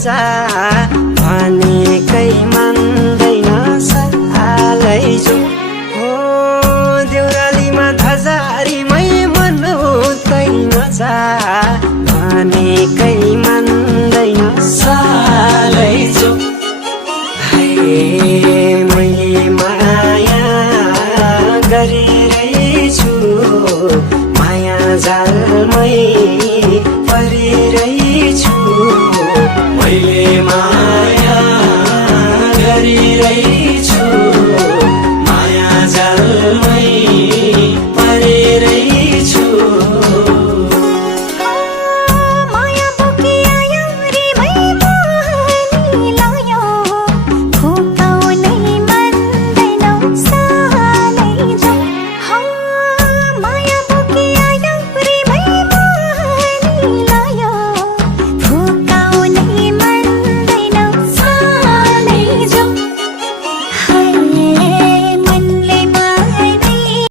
नजा भनेकै मान्दैन सालैजो हो देउरालीमा धजारीमै मनाउँदै नजा भनेकै मान्दैन सालैजो मैले माया गरिरहेछु माया जालमै परिरहेछु